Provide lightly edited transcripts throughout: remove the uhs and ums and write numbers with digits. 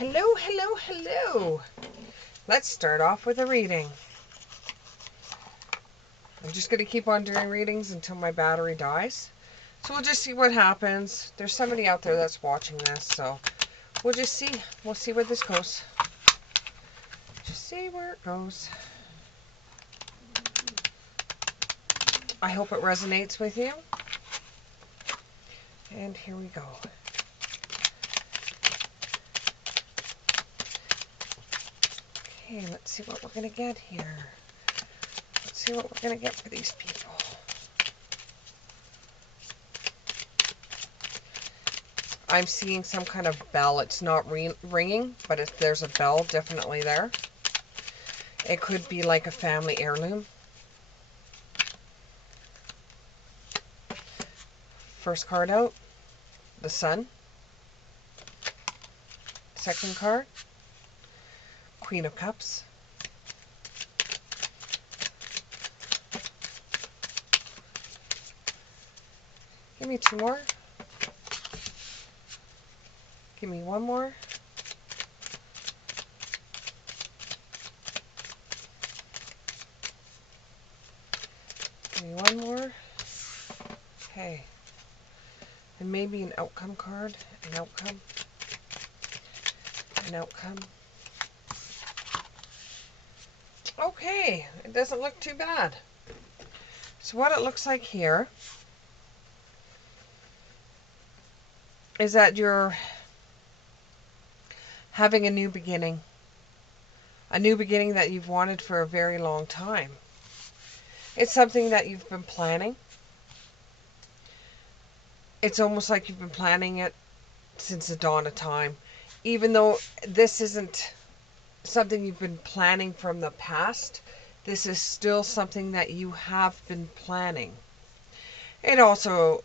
Hello, hello, hello. Let's start off with a reading. I'm just going to keep on doing readings until my battery dies. So we'll just see what happens. There's somebody out there that's watching this, so we'll just see. We'll see where this goes. Just see where it goes. I hope it resonates with you. And here we go. Okay, let's see what we're going to get here. Let's see what we're going to get for these people. I'm seeing some kind of bell. It's not ringing, but there's a bell definitely there. It could be like a family heirloom. First card out, the Sun. Second card, Queen of Cups. Give me two more. Give me one more. Give me one more. Okay. And maybe an outcome card. An outcome. An outcome. Okay. It doesn't look too bad. So what it looks like here is that you're having a new beginning. A new beginning that you've wanted for a very long time. It's something that you've been planning. It's almost like you've been planning it since the dawn of time. Even though this isn't something you've been planning from the past, this is still something that you have been planning. It also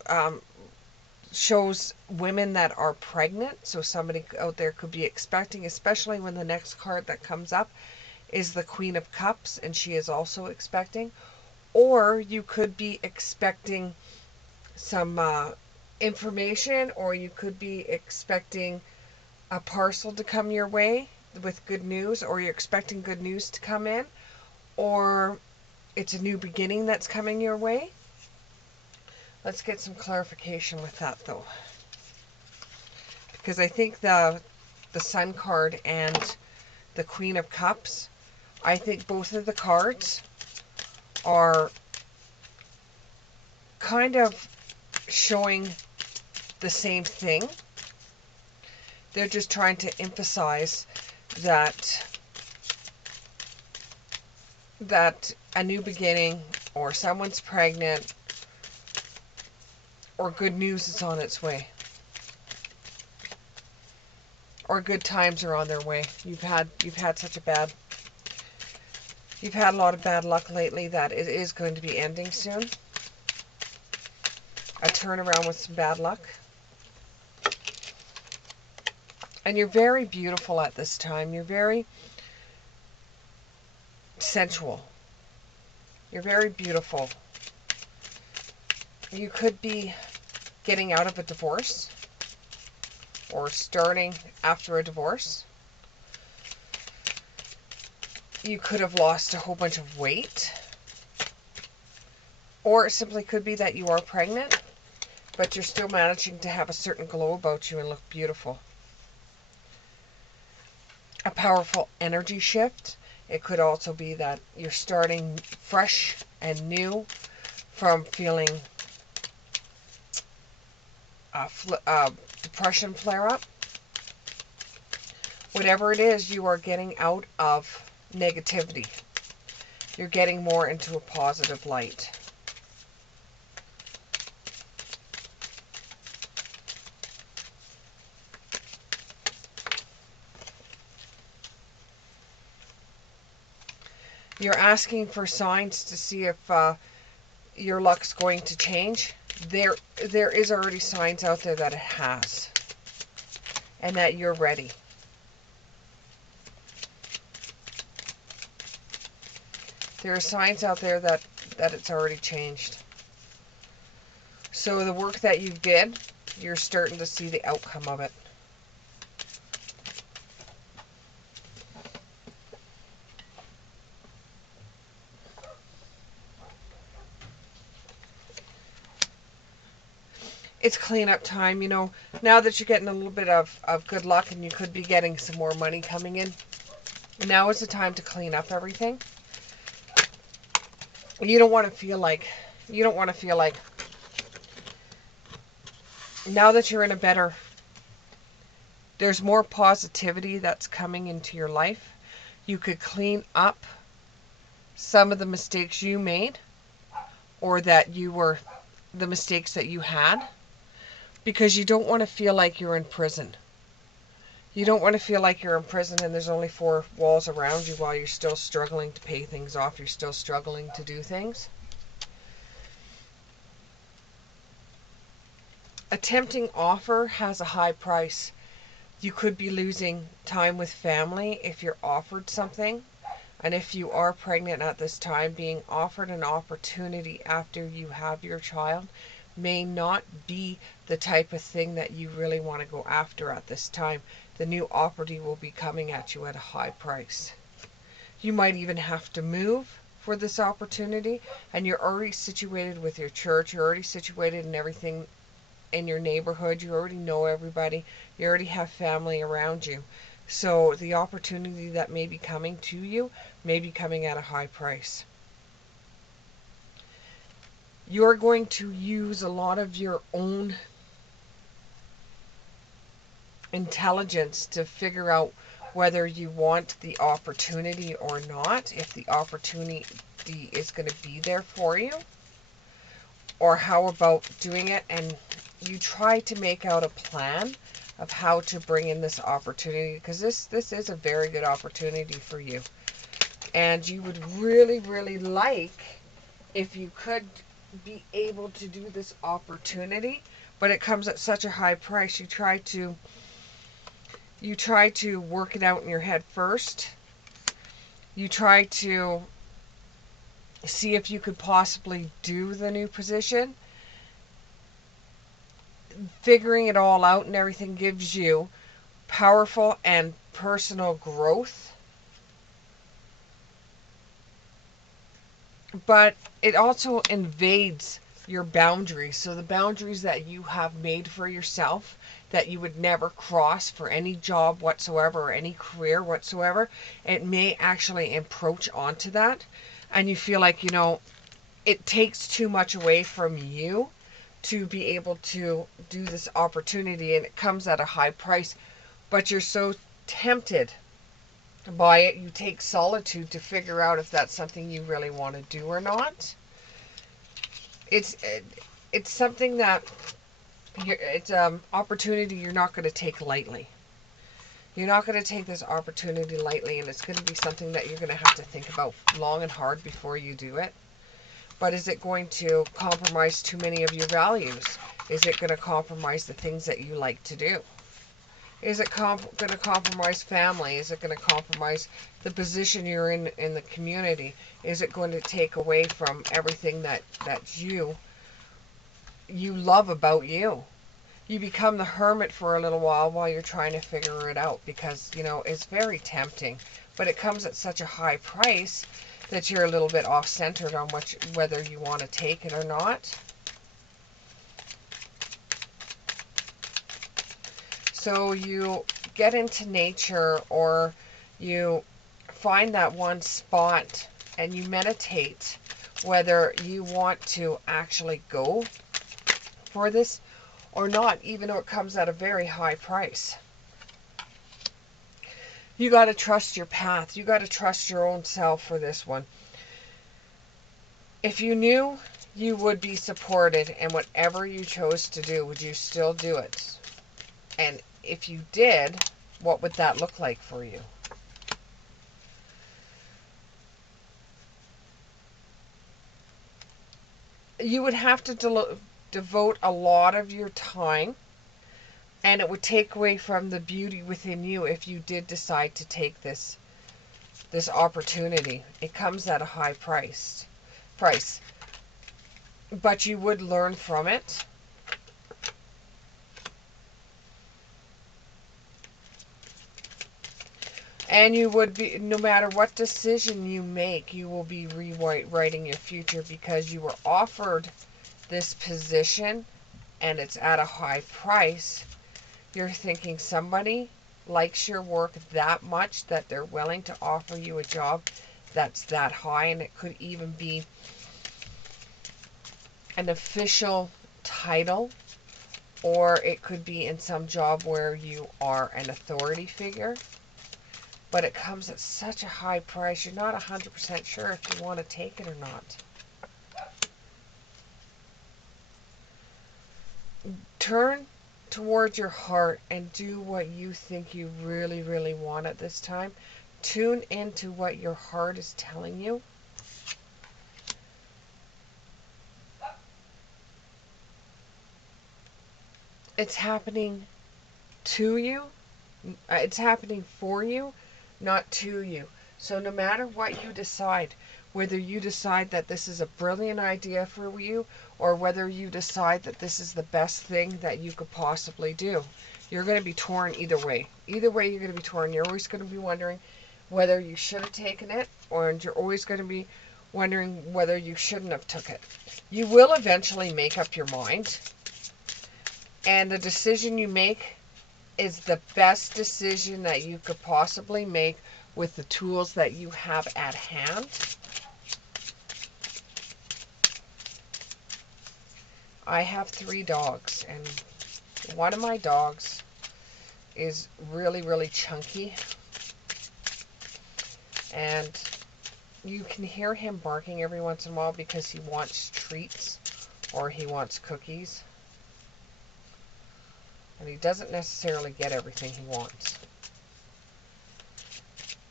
shows women that are pregnant. So somebody out there could be expecting, especially when the next card that comes up is the Queen of Cups and she is also expecting. Or you could be expecting some information, or you could be expecting a parcel to come your way with good news, or you're expecting good news to come in, or it's a new beginning that's coming your way. Let's get some clarification with that though, because I think the Sun card and the Queen of Cups, I think both of the cards are kind of showing the same thing. They're just trying to emphasize that a new beginning, or someone's pregnant, or good news is on its way, or good times are on their way. You've had a lot of bad luck lately that it is going to be ending soon. A turnaround with some bad luck. And you're very beautiful at this time. You're very sensual. You're very beautiful. You could be getting out of a divorce or starting after a divorce. You could have lost a whole bunch of weight. Or it simply could be that you are pregnant, but you're still managing to have a certain glow about you and look beautiful. A powerful energy shift. It could also be that you're starting fresh and new from feeling depression flare-up. Whatever it is, you are getting out of negativity. You're getting more into a positive light. You're asking for signs to see if your luck's going to change. There is already signs out there that it has. And that you're ready. There are signs out there that it's already changed. So the work that you did, you're starting to see the outcome of it. it's cleanup time. Now that you're getting a little bit of good luck and you could be getting some more money coming in, now is the time to clean up everything. You don't want to feel like, you don't want to feel like now that you're in a better, there's more positivity that's coming into your life. You could clean up some of the mistakes you made, or that you were, the mistakes that you had, because you don't want to feel like you're in prison. You don't want to feel like you're in prison and there's only four walls around you while you're still struggling to pay things off. You're still struggling to do things. A tempting offer has a high price. You could be losing time with family if you're offered something. And if you are pregnant at this time, being offered an opportunity after you have your child may not be the type of thing that you really want to go after at this time. The new opportunity will be coming at you at a high price. You might even have to move for this opportunity, and you're already situated with your church, you're already situated in everything in your neighborhood, you already know everybody, you already have family around you. So the opportunity that may be coming to you may be coming at a high price. You're going to use a lot of your own intelligence to figure out whether you want the opportunity or not, if the opportunity is going to be there for you, or how about doing it. And you try to make out a plan of how to bring in this opportunity, because this is a very good opportunity for you. And you would really, really like if you could be able to do this opportunity, but it comes at such a high price. You try to work it out in your head first. You try to see if you could possibly do the new position. Figuring it all out and everything gives you powerful and personal growth. But it also invades your boundaries. So the boundaries that you have made for yourself, that you would never cross for any job whatsoever or any career whatsoever, it may actually encroach onto that. And you feel like, it takes too much away from you to be able to do this opportunity, and it comes at a high price. But you're so tempted by it, you take solitude to figure out if that's something you really want to do or not. It's something that it's opportunity you're not going to take lightly. You're not going to take this opportunity lightly, and it's going to be something that you're going to have to think about long and hard before you do it. But is it going to compromise too many of your values? Is it going to compromise the things that you like to do? Is it going to compromise family? Is it going to compromise the position you're in the community? Is it going to take away from everything that you love about you? You become the hermit for a little while you're trying to figure it out, because, it's very tempting. But it comes at such a high price that you're a little bit off-centered on whether you want to take it or not. So you get into nature, or you find that one spot and you meditate whether you want to actually go for this or not, even though it comes at a very high price. You got to trust your path. You got to trust your own self for this one. If you knew you would be supported in whatever you chose to do, would you still do it? And if you did, what would that look like for you? You would have to devote a lot of your time, and it would take away from the beauty within you if you did decide to take this opportunity. It comes at a high price. But you would learn from it. And you would be, no matter what decision you make, you will be rewriting your future, because you were offered this position and it's at a high price, you're thinking somebody likes your work that much that they're willing to offer you a job that's that high, and it could even be an official title, or it could be in some job where you are an authority figure, but it comes at such a high price, you're not 100% sure if you want to take it or not. Turn towards your heart and do what you think you really, really want at this time. Tune into what your heart is telling you. It's happening to you. It's happening for you, not to you. So no matter what you decide, whether you decide that this is a brilliant idea for you, or whether you decide that this is the best thing that you could possibly do, you're going to be torn either way. Either way, you're going to be torn. You're always going to be wondering whether you should have taken it, or you're always going to be wondering whether you shouldn't have took it. You will eventually make up your mind, and the decision you make is the best decision that you could possibly make with the tools that you have at hand. I have 3 dogs, and one of my dogs is really, really chunky, and you can hear him barking every once in a while because he wants treats or he wants cookies, and he doesn't necessarily get everything he wants.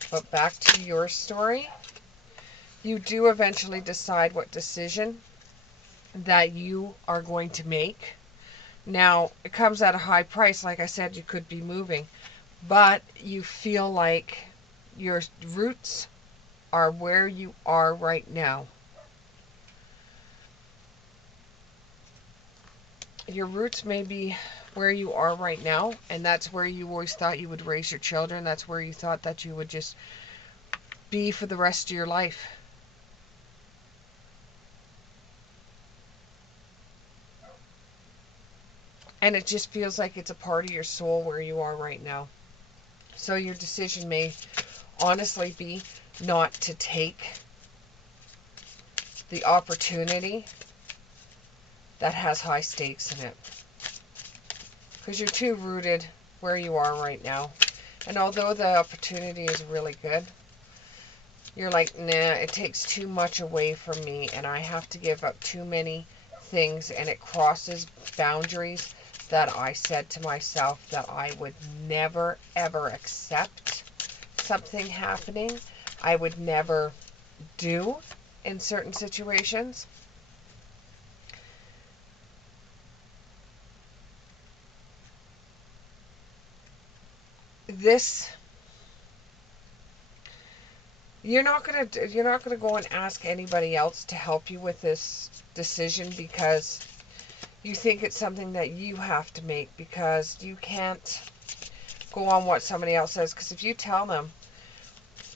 But back to your story, you do eventually decide what decision that you are going to make. Now, it comes at a high price. Like I said, you could be moving, but you feel like your roots are where you are right now. Your roots may be where you are right now, and that's where you always thought you would raise your children. That's where you thought that you would just be for the rest of your life. And it just feels like it's a part of your soul where you are right now. So your decision may honestly be not to take the opportunity that has high stakes in it, because you're too rooted where you are right now. And although the opportunity is really good, you're like, nah, it takes too much away from me, and I have to give up too many things, and it crosses boundaries that I said to myself that I would never, ever accept something happening. I would never do in certain situations. This, you're not gonna go and ask anybody else to help you with this decision, because you think it's something that you have to make, because you can't go on what somebody else says. Because if you tell them,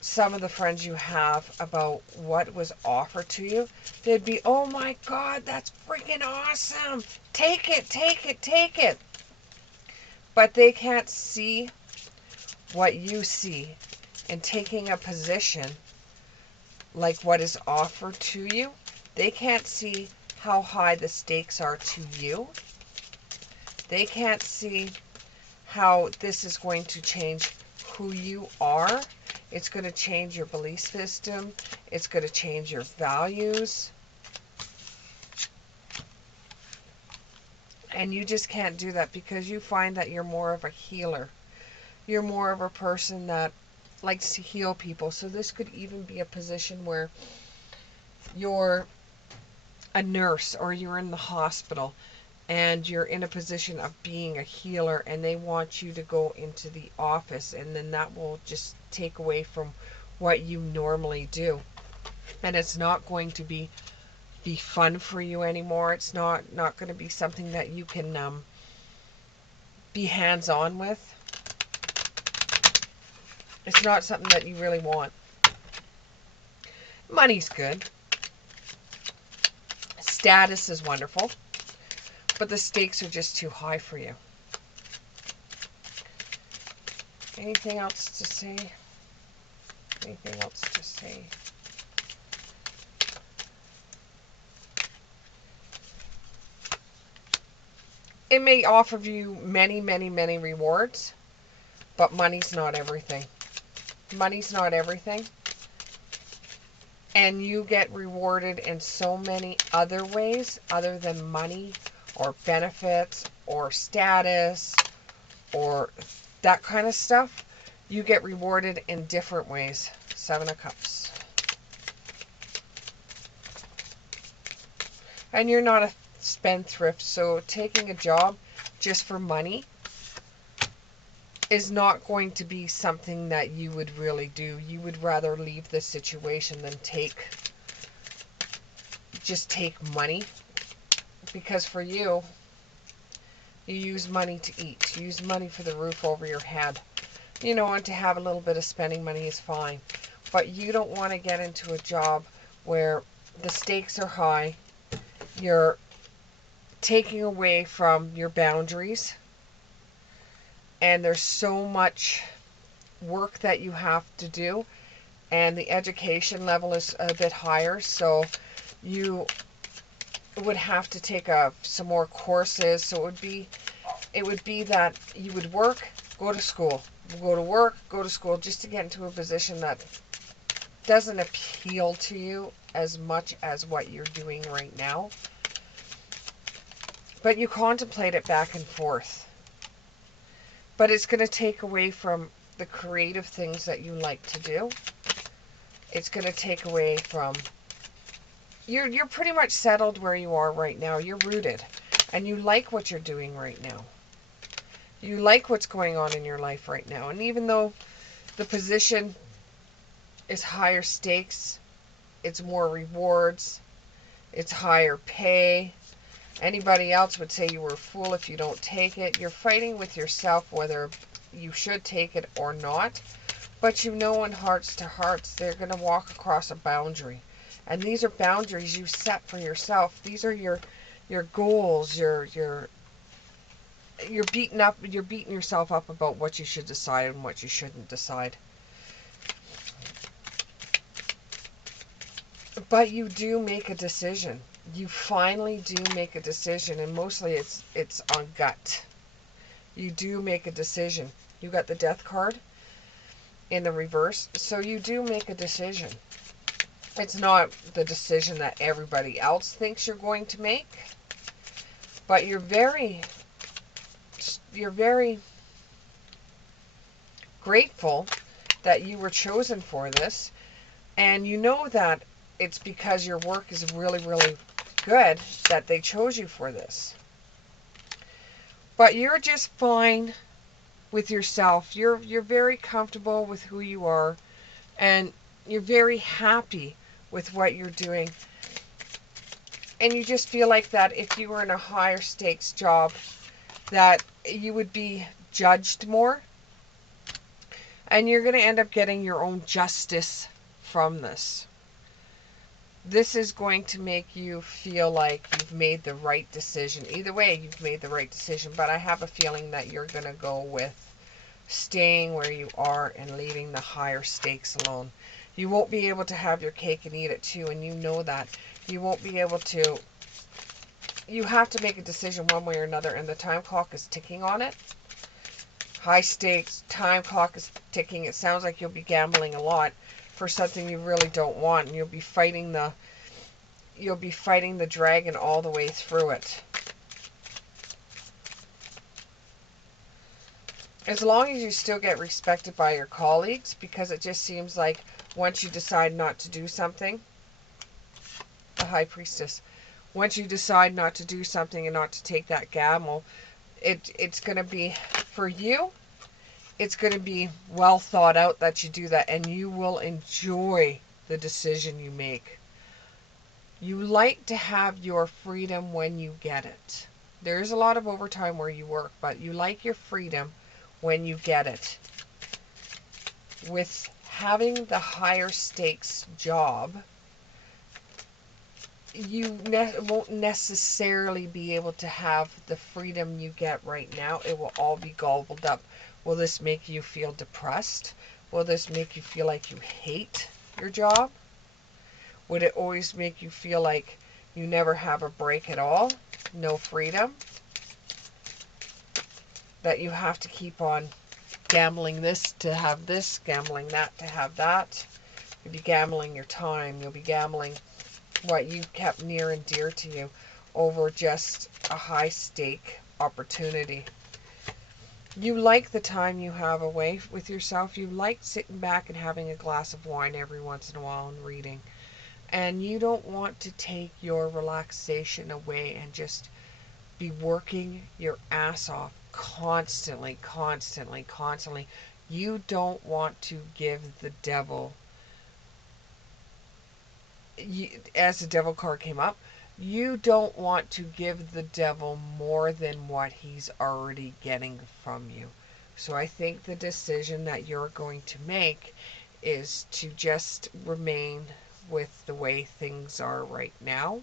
some of the friends you have, about what was offered to you, they'd be, oh my God, that's freaking awesome. Take it, take it, take it. But they can't see what you see. And taking a position like what is offered to you, they can't see how high the stakes are to you. They can't see how this is going to change who you are. It's going to change your belief system. It's going to change your values. And you just can't do that, because you find that you're more of a healer. You're more of a person that likes to heal people. So this could even be a position where you're a nurse, or you're in the hospital, and you're in a position of being a healer, and they want you to go into the office, and then that will just take away from what you normally do. And it's not going to be fun for you anymore. It's not going to be something that you can be hands-on with. It's not something that you really want. Money's good. Status is wonderful. but the stakes are just too high for you. Anything else to say? Anything else to say? It may offer you many, many, many rewards, but money's not everything. Money's not everything. And you get rewarded in so many other ways other than money or benefits or status or that kind of stuff. You get rewarded in different ways. Seven of Cups. And you're not a spendthrift, so taking a job just for money is not going to be something that you would really do. You would rather leave the situation than just take money. Because for you, you use money to eat. You use money for the roof over your head. You know, and to have a little bit of spending money is fine. But you don't want to get into a job where the stakes are high. You're taking away from your boundaries. And there's so much work that you have to do. And the education level is a bit higher. So you would have to take some more courses. So it would be that you would work, go to school, go to work, go to school, just to get into a position that doesn't appeal to you as much as what you're doing right now. But you contemplate it back and forth. But it's going to take away from the creative things that you like to do. It's going to take away from... You're pretty much settled where you are right now. You're rooted. And you like what you're doing right now. You like what's going on in your life right now. And even though the position is higher stakes, it's more rewards, it's higher pay. Anybody else would say you were a fool if you don't take it. You're fighting with yourself whether you should take it or not. But you know in hearts to hearts they're going to walk across a boundary. And these are boundaries you set for yourself. These are your goals, you're beating yourself up about what you should decide and what you shouldn't decide. But you do make a decision. You finally do make a decision, and mostly it's on gut. You do make a decision. You got the Death card in the reverse, so you do make a decision. It's not the decision that everybody else thinks you're going to make, but you're very grateful that you were chosen for this, and you know that it's because your work is really, really good that they chose you for this. But you're just fine with yourself. You're very comfortable with who you are, and you're very happy with what you're doing. And you just feel like that if you were in a higher stakes job, that you would be judged more. And you're going to end up getting your own justice from this. This is going to make you feel like you've made the right decision. Either way, you've made the right decision. But I have a feeling that you're going to go with staying where you are and leaving the higher stakes alone. You won't be able to have your cake and eat it too, and you know that. You won't be able to... You have to make a decision one way or another, and the time clock is ticking on it. High stakes, time clock is ticking. It sounds like you'll be gambling a lot for something you really don't want, and you'll be fighting the dragon all the way through it. As long as you still get respected by your colleagues, because it just seems like once you decide not to do something, the High Priestess, once you decide not to do something and not to take that gamble, it's going to be, for you, it's going to be well thought out that you do that, and you will enjoy the decision you make. You like to have your freedom when you get it. There is a lot of overtime where you work, but you like your freedom when you get it. With having the higher stakes job, won't necessarily be able to have the freedom you get right now. It will all be gobbled up. Will this make you feel depressed? Will this make you feel like you hate your job? Would it always make you feel like you never have a break at all? No freedom? That you have to keep on gambling this to have this, gambling that to have that. You'll be gambling your time. You'll be gambling what you kept near and dear to you over just a high stake opportunity. You like the time you have away with yourself. You like sitting back and having a glass of wine every once in a while and reading. And you don't want to take your relaxation away and just be working your ass off constantly, constantly, constantly. You don't want to give the devil, as the devil card came up, you don't want to give the devil more than what he's already getting from you. So I think the decision that you're going to make is to just remain with the way things are right now.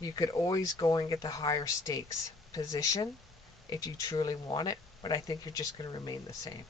You could always go and get the higher stakes position if you truly want it, but I think you're just going to remain the same.